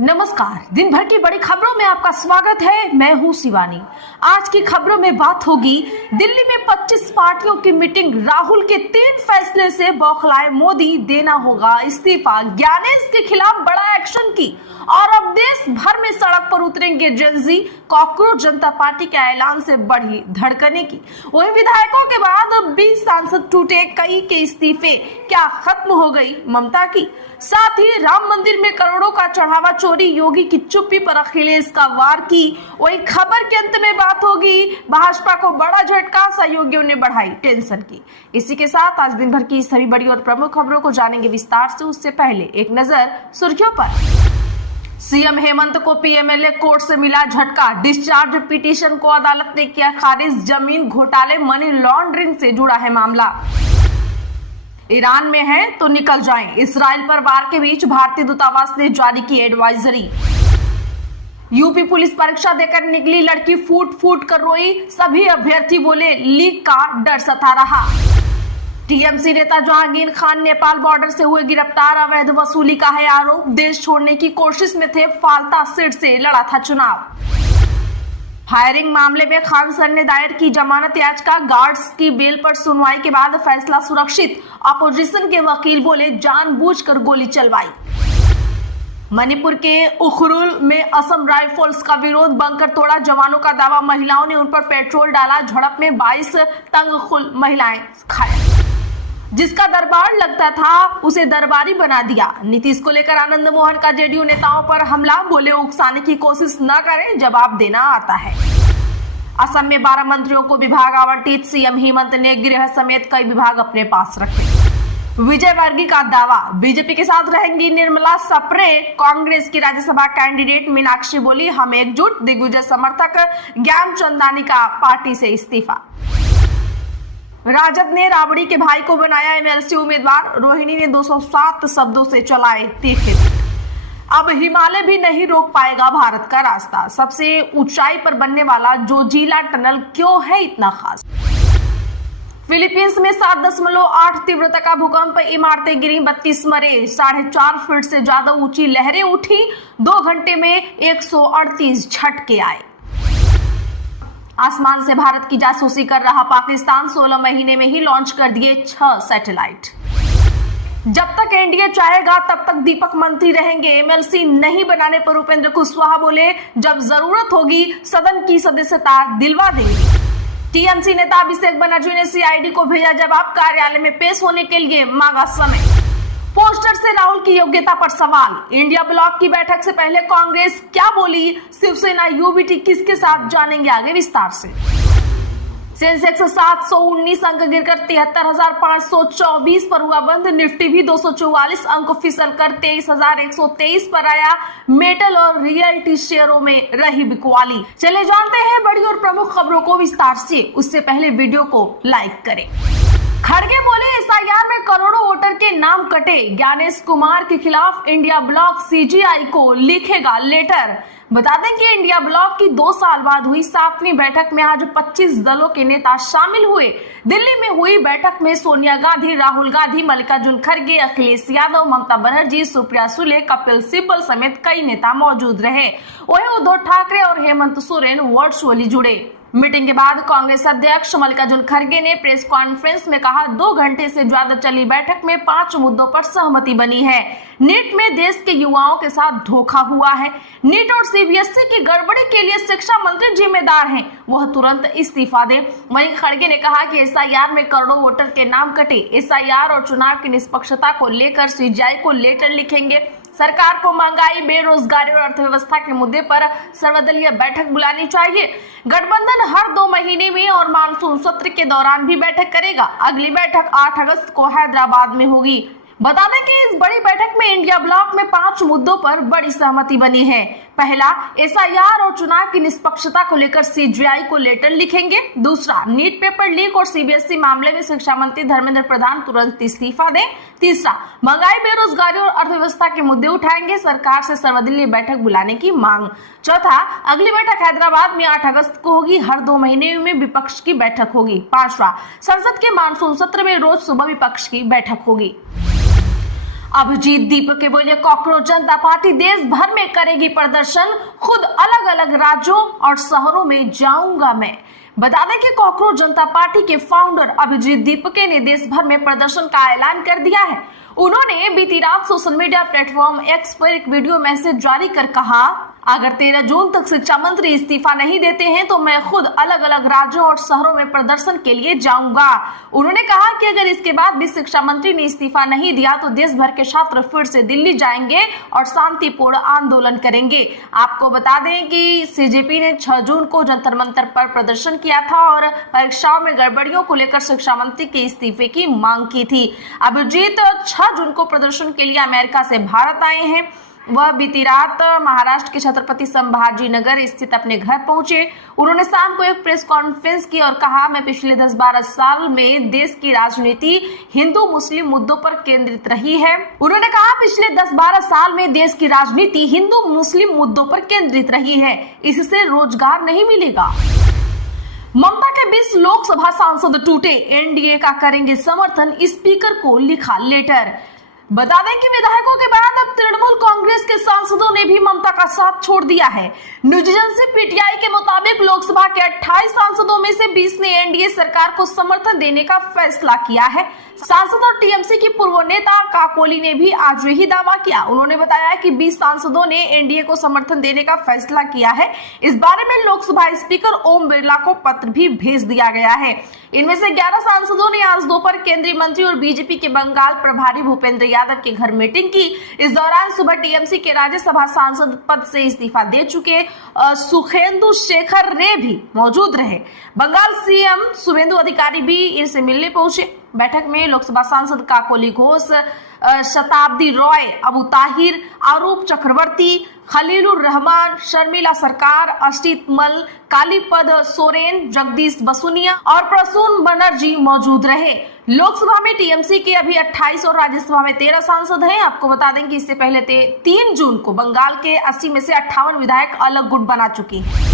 नमस्कार। दिन भर की बड़ी खबरों में आपका स्वागत है। मैं हूं शिवानी। आज की खबरों में बात होगी दिल्ली में 25 पार्टियों की मीटिंग, राहुल के 3 फैसले से बौखलाए मोदी, देना होगा इस्तीफा, ज्ञानेश के खिलाफ बड़ा एक्शन की, और अब देश भर में सड़क पर उतरेंगे जेनजी, कॉकरोच जनता पार्टी के ऐलान से बढ़ी धड़कने की। वहीं विधायकों के बाद 20 सांसद टूटे, कई के इस्तीफे, क्या खत्म हो गई ममता की? साथ ही राम मंदिर में करोड़ों का चढ़ावा चोरी, योगी की चुप्पी पर अखिलेश का वार की। वही खबर के अंत में बात होगी भाजपा को बड़ा झटका, सहयोगियों ने बढ़ाई टेंशन की। इसी के साथ आज दिन भर की सभी बड़ी और प्रमुख खबरों को जानेंगे विस्तार से। उससे पहले एक नजर सुर्खियों पर। सीएम हेमंत को पीएमएलए कोर्ट से मिला झटका, डिस्चार्ज पिटीशन को अदालत ने किया खारिज। जमीन घोटाले, मनी लॉन्ड्रिंग से जुड़ा है मामला। ईरान में है तो निकल जाएं, इजराइल पर वार के बीच भारतीय दूतावास ने जारी की एडवाइजरी। यूपी पुलिस परीक्षा देकर निकली लड़की फूट फूट कर रोई, सभी अभ्यर्थी बोले लीक का डर सता रहा। टीएमसी नेता जहांगीर खान नेपाल बॉर्डर से हुए गिरफ्तार, अवैध वसूली का है आरोप, देश छोड़ने की कोशिश में थे, फालता सीट से लड़ा था चुनाव। फायरिंग मामले में खान सर ने दायर की जमानत याचिका, गार्ड्स की बेल पर सुनवाई के बाद फैसला सुरक्षित। अपोजिशन के वकील बोले जानबूझकर गोली चलवाई। मणिपुर के उखरुल में असम राइफल्स का विरोध, बंकर तोड़ा, जवानों का दावा, महिलाओं ने उन पर पेट्रोल डाला, झड़प में 22 तंगखुल महिलाएं घायल। जिसका दरबार लगता था उसे दरबारी बना दिया। नीतीश को लेकर आनंद मोहन का जेडीयू नेताओं पर हमला, बोले उकसाने की कोशिश न करें, जवाब देना आता है। असम में 12 मंत्रियों को विभाग आवंटित, सीएम हेमंत ने गृह समेत कई विभाग अपने पास रखे। विजय वर्गीय का दावा, बीजेपी के साथ रहेंगी निर्मला सप्रे। कांग्रेस की राज्यसभा कैंडिडेट मीनाक्षी बोली हम एकजुट। दिग्विजय समर्थक ज्ञान चंदानी का पार्टी से इस्तीफा। राजद ने राबड़ी के भाई को बनाया एमएलसी उम्मीदवार, रोहिणी ने 207 शब्दों से चलाए तीखे। अब हिमालय भी नहीं रोक पाएगा भारत का रास्ता, सबसे ऊंचाई पर बनने वाला जोजिला टनल क्यों है इतना खास? फिलीपींस में 7.8 तीव्रता का भूकंप, इमारतें गिरी, 32 मरे, 4.5 फीट से ज्यादा ऊंची लहरें उठी, 2 घंटे में 138 झटके आए। आसमान से भारत की जासूसी कर रहा पाकिस्तान, 16 महीने में ही लॉन्च कर दिए 6 सैटेलाइट। जब तक एनडीए चाहेगा तब तक दीपक मंत्री रहेंगे, एमएलसी नहीं बनाने पर उपेंद्र कुशवाहा बोले जब जरूरत होगी सदन की सदस्यता दिलवा देंगे। टीएमसी नेता अभिषेक बनर्जी ने सीआईडी को भेजा जवाब, कार्यालय में पेश होने के लिए मांगा समय। पोस्टर से राहुल की योग्यता पर सवाल, इंडिया ब्लॉक की बैठक से पहले कांग्रेस क्या बोली, शिवसेना यूबीटी किसके साथ, जानेंगे आगे विस्तार से। सेंसेक्स 719 अंक गिरकर 73,524 पर हुआ बंद, निफ्टी भी 244 अंक फिसल कर 23,123 पर आया। मेटल और रियल्टी शेयरों में रही बिकवाली। चले जानते हैं बड़ी और प्रमुख खबरों को विस्तार से, उससे पहले वीडियो को लाइक करें। खड़गे बोले एसआईआर में करोड़ों वोटर के नाम कटे, ज्ञानेश कुमार के खिलाफ इंडिया ब्लॉक सीजीआई को लिखेगा लेटर। बता दें कि इंडिया ब्लॉक की 2 साल बाद हुई 7वीं बैठक में आज 25 दलों के नेता शामिल हुए। दिल्ली में हुई बैठक में सोनिया गांधी, राहुल गांधी, मल्लिकार्जुन खड़गे, अखिलेश यादव, ममता बनर्जी, सुप्रिया सुले, कपिल सिब्बल समेत कई नेता मौजूद रहे। वहीं उद्धव ठाकरे और हेमंत सोरेन वर्चुअली जुड़े। मीटिंग के बाद कांग्रेस अध्यक्ष मल्लिकार्जुन खड़गे ने प्रेस कॉन्फ्रेंस में कहा 2 घंटे से ज्यादा चली बैठक में 5 मुद्दों पर सहमति बनी है। नीट में देश के युवाओं के साथ धोखा हुआ है। नीट और सीबीएसई की गड़बड़ी के लिए शिक्षा मंत्री जिम्मेदार हैं, वह तुरंत इस्तीफा दें। वहीं खड़गे ने कहा कि एसआईआर में करोड़ों वोटर के नाम कटे, एसआईआर और चुनाव की निष्पक्षता को लेकर सीजीआई को लेटर लिखेंगे। सरकार को महंगाई, बेरोजगारी और अर्थव्यवस्था के मुद्दे पर सर्वदलीय बैठक बुलानी चाहिए। गठबंधन हर 2 महीने में और मानसून सत्र के दौरान भी बैठक करेगा। अगली बैठक 8 अगस्त को हैदराबाद में होगी। बता दें कि इस बड़ी बैठक में इंडिया ब्लॉक में 5 मुद्दों पर बड़ी सहमति बनी है। पहला, एसआईआर और चुनाव की निष्पक्षता को लेकर सीजीआई को लेटर लिखेंगे। दूसरा, नीट पेपर लीक और सीबीएसई मामले में शिक्षा मंत्री धर्मेंद्र प्रधान तुरंत इस्तीफा दें। तीसरा, महंगाई, बेरोजगारी और अर्थव्यवस्था के मुद्दे उठाएंगे, सरकार से सर्वदलीय बैठक बुलाने की मांग। चौथा, अगली बैठक हैदराबाद में 8 अगस्त को होगी, हर 2 महीने में विपक्ष की बैठक होगी। पांचवा, संसद के मानसून सत्र में रोज सुबह विपक्ष की बैठक होगी। अभिजीत दीपक के बोले कॉकरोच जनता पार्टी देश भर में करेगी प्रदर्शन, खुद अलग अलग राज्यों और शहरों में जाऊंगा मैं। बता दें कि कॉकरोच जनता पार्टी के फाउंडर अभिजीत दीपके ने देश भर में प्रदर्शन का ऐलान कर दिया है। उन्होंने बीती रात सोशल मीडिया प्लेटफॉर्म एक्स पर एक वीडियो मैसेज जारी कर कहा, अगर 13 जून तक शिक्षा मंत्री इस्तीफा नहीं देते हैं तो मैं खुद अलग अलग राज्यों और शहरों में प्रदर्शन के लिए जाऊंगा। उन्होंने कहा कि अगर इसके बाद भी शिक्षा मंत्री ने इस्तीफा नहीं दिया तो देश भर के छात्र फिर से दिल्ली जाएंगे और शांतिपूर्ण आंदोलन करेंगे। आपको बता दें कि सीजेपी ने 6 जून को जंतर मंतर पर प्रदर्शन किया था और परीक्षाओं में गड़बड़ियों को लेकर शिक्षा मंत्री के इस्तीफे की मांग की थी। अभिजीत 6 जून को प्रदर्शन के लिए अमेरिका से भारत आए हैं। वह बीती रात महाराष्ट्र के छत्रपति संभाजी नगर स्थित अपने घर पहुंचे। उन्होंने शाम को एक प्रेस कॉन्फ्रेंस की और कहा, मैं पिछले 10-12 साल में देश की राजनीति हिंदू मुस्लिम मुद्दों पर केंद्रित रही है। उन्होंने कहा, पिछले 10-12 साल में देश की राजनीति हिंदू मुस्लिम मुद्दों पर केंद्रित रही है, इससे रोजगार नहीं मिलेगा। ममता के 20 लोकसभा सांसद टूटे, एनडीए का करेंगे समर्थन, स्पीकर को लिखा लेटर। बता दें कि विधायकों के बाद अब तृणमूल कांग्रेस के सांसदों ने भी ममता का साथ छोड़ दिया है। न्यूज एजेंसी पीटीआई के मुताबिक लोकसभा के 28 सांसदों में से 20 ने एनडीए सरकार को समर्थन देने का फैसला किया है। सांसद और टीएमसी की पूर्व नेता काकोली ने भी आज यही दावा किया। उन्होंने बताया कि 20 सांसदों ने एनडीए को समर्थन देने का फैसला किया है। इस बारे में लोकसभा स्पीकर ओम बिरला को पत्र भी भेज दिया गया है। इनमें से 11 सांसदों ने आज दोपहर केंद्रीय मंत्री और बीजेपी के बंगाल प्रभारी भूपेंद्र यादव के घर मीटिंग की। इस दौरान सुबह टीएमसी के राज्यसभा सांसद पद से इस्तीफा दे चुके सुखेंदु शेखर रे भी मौजूद रहे। बंगाल सीएम शुभेंदु अधिकारी भी इनसे मिलने पहुंचे। बैठक में लोकसभा सांसद काकोली घोष, शताब्दी रॉय, अबू ताहिर, आरूप चक्रवर्ती, खलीलुर रहमान, शर्मिला सरकार, अष्टित मल, कालीपद सोरेन, जगदीश बसुनिया और प्रसून बनर्जी मौजूद रहे। लोकसभा में टीएमसी के अभी 28 और राज्यसभा में 13 सांसद हैं। आपको बता दें कि इससे पहले 3 जून को बंगाल के 80 में से 58 विधायक अलग गुट बना चुके हैं।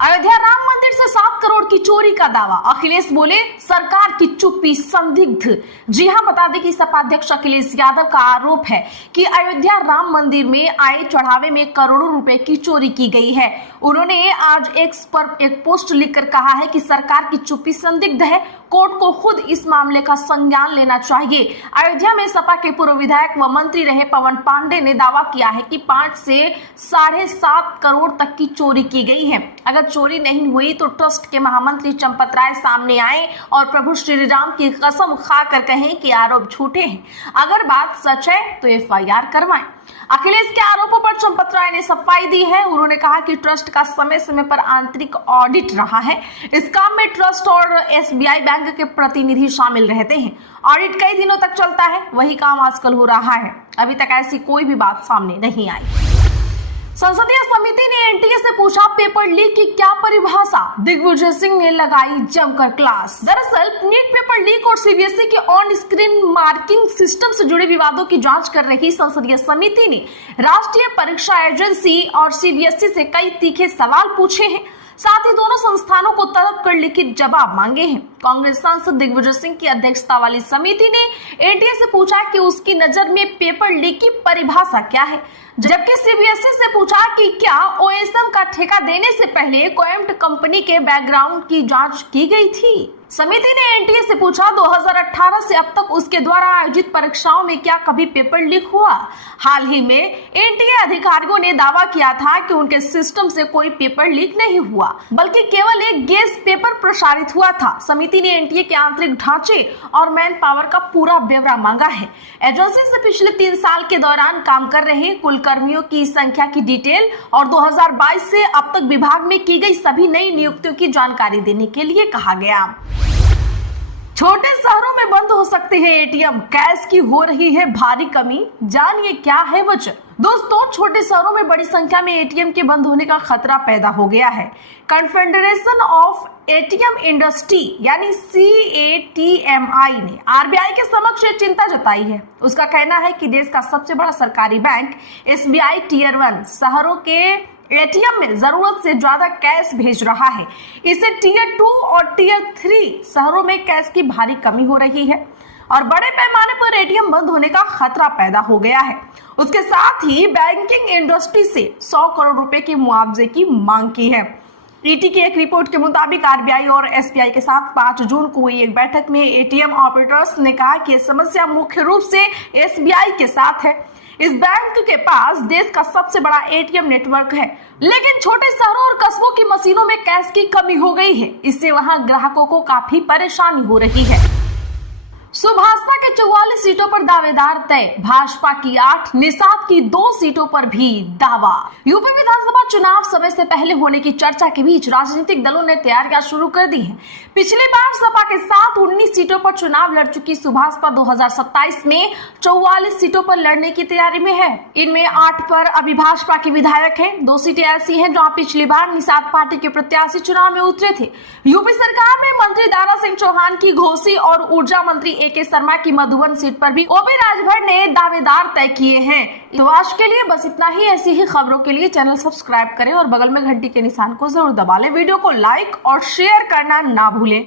अयोध्या राम मंदिर से 7 करोड़ की चोरी का दावा, अखिलेश बोले सरकार की चुप्पी संदिग्ध। जी हां, बता दें कि सपा अध्यक्ष अखिलेश यादव का आरोप है कि अयोध्या राम मंदिर में आए चढ़ावे में करोड़ों रुपए की चोरी की गई है। उन्होंने आज एक्स पर एक पोस्ट लिखकर कहा है कि सरकार की चुप्पी संदिग्ध है, कोर्ट को खुद इस मामले का संज्ञान लेना चाहिए। अयोध्या में सपा के पूर्व विधायक व मंत्री रहे पवन पांडे ने दावा किया है कि 5 से 7.5 करोड़ तक की चोरी की गई है। अगर चोरी नहीं हुई तो ट्रस्ट के महामंत्री चंपत राय सामने आए और प्रभु श्री राम की कसम खाकर कहें कि आरोप झूठे हैं। अगर बात सच है तो एफआईआर करवाएं। अखिलेश के आरोपों पर चंपत राय ने सफाई दी है। उन्होंने कहा कि ट्रस्ट का समय समय पर आंतरिक ऑडिट रहा है। इस काम में ट्रस्ट और एसबीआई बैंक के प्रतिनिधि शामिल रहते हैं। ऑडिट कई दिनों तक चलता है, वही काम आजकल हो रहा है। अभी तक ऐसी कोई भी बात सामने नहीं आई। संसदीय समिति ने एनटीए से पूछा पेपर लीक की क्या परिभाषा, दिग्विजय सिंह ने लगाई जमकर क्लास। दरअसल नीट पेपर लीक और सीबीएसई के ऑन स्क्रीन मार्किंग सिस्टम से जुड़े विवादों की जांच कर रही संसदीय समिति ने राष्ट्रीय परीक्षा एजेंसी और सीबीएसई से कई तीखे सवाल पूछे हैं। साथ ही दोनों संस्थानों को तलब कर लिखित जवाब मांगे हैं। कांग्रेस सांसद दिग्विजय सिंह की अध्यक्षता वाली समिति ने एनटीए से पूछा कि उसकी नजर में पेपर लीक की परिभाषा क्या है, जबकि सीबीएसई से पूछा कि क्या ओएसएम का ठेका देने से पहले कोएम्ट कंपनी के बैकग्राउंड की जांच की गई थी। समिति ने एनटीए से पूछा 2018 से अब तक उसके द्वारा आयोजित परीक्षाओं में क्या कभी पेपर लीक हुआ। हाल ही में एनटीए अधिकारियों ने दावा किया था कि उनके सिस्टम से कोई पेपर लीक नहीं हुआ, बल्कि केवल एक गेस पेपर प्रसारित हुआ था। समिति ने एनटीए के आंतरिक ढांचे और मैन पावर का पूरा ब्यौरा मांगा है। एजेंसी से पिछले 3 साल के दौरान काम कर रहे कुल कर्मियों की संख्या की डिटेल और 2022 से अब तक विभाग में की गई सभी नई नियुक्तियों की जानकारी देने के लिए कहा गया। छोटे शहरों में बंद हो सकते हैं एटीएम, कैश की हो रही है भारी कमी, जानिए क्या है वजह। दोस्तों, छोटे शहरों में बड़ी संख्या में एटीएम के बंद होने का खतरा पैदा हो गया है। कन्फेडरेशन ऑफ एटीएम इंडस्ट्री यानी CATMI ने आरबीआई के समक्ष चिंता जताई है। उसका कहना है कि देश का सबसे बड़ा सरकारी बैंक SBI टियर 1 शहरों के एटीएम में जरूरत से ज्यादा कैश भेज रहा है। इससे टियर 2 और टियर 3 शहरों में कैश की भारी कमी हो रही है। और बड़े पैमाने पर एटीएम बंद होने का खतरा पैदा हो गया है। उसके साथ ही बैंकिंग इंडस्ट्री से 100 करोड़ रुपए के मुआवजे की मांग की है। ईटी की एक रिपोर्ट के मुताबिक आरबीआई और एसबीआई के साथ 5 जून को हुई एक बैठक में एटीएम ऑपरेटर्स ने कहा कि समस्या मुख्य रूप से एसबीआई के साथ है। इस बैंक के पास देश का सबसे बड़ा एटीएम नेटवर्क है, लेकिन छोटे शहरों और कस्बों की मशीनों में कैश की कमी हो गई है। इससे वहां ग्राहकों को काफी परेशानी हो रही है। सुभाषपा के 44 सीटों पर दावेदार तय, भाजपा की 8, निषाद की 2 सीटों पर भी दावा। यूपी विधानसभा चुनाव समय से पहले होने की चर्चा के बीच राजनीतिक दलों ने तैयारियां शुरू कर दी हैं। पिछली बार सपा के साथ 19 सीटों पर चुनाव लड़ चुकी सुभाषपा 2027 में 44 सीटों पर लड़ने की तैयारी में है। इनमें 8 पर अभी भाजपा की विधायक है। 2 सीटें ऐसी हैं जहां पिछली बार निषाद पार्टी के प्रत्याशी चुनाव में उतरे थे। यूपी सरकार में मंत्री दारा सिंह चौहान की घोसी और ऊर्जा मंत्री ए.के. शर्मा की मधुबन सीट पर भी ओपी राजभर ने दावेदार तय किए हैं। तो आज के लिए बस इतना ही। ऐसी ही खबरों के लिए चैनल सब्सक्राइब करें और बगल में घंटी के निशान को जरूर दबा लें। वीडियो को लाइक और शेयर करना ना भूलें।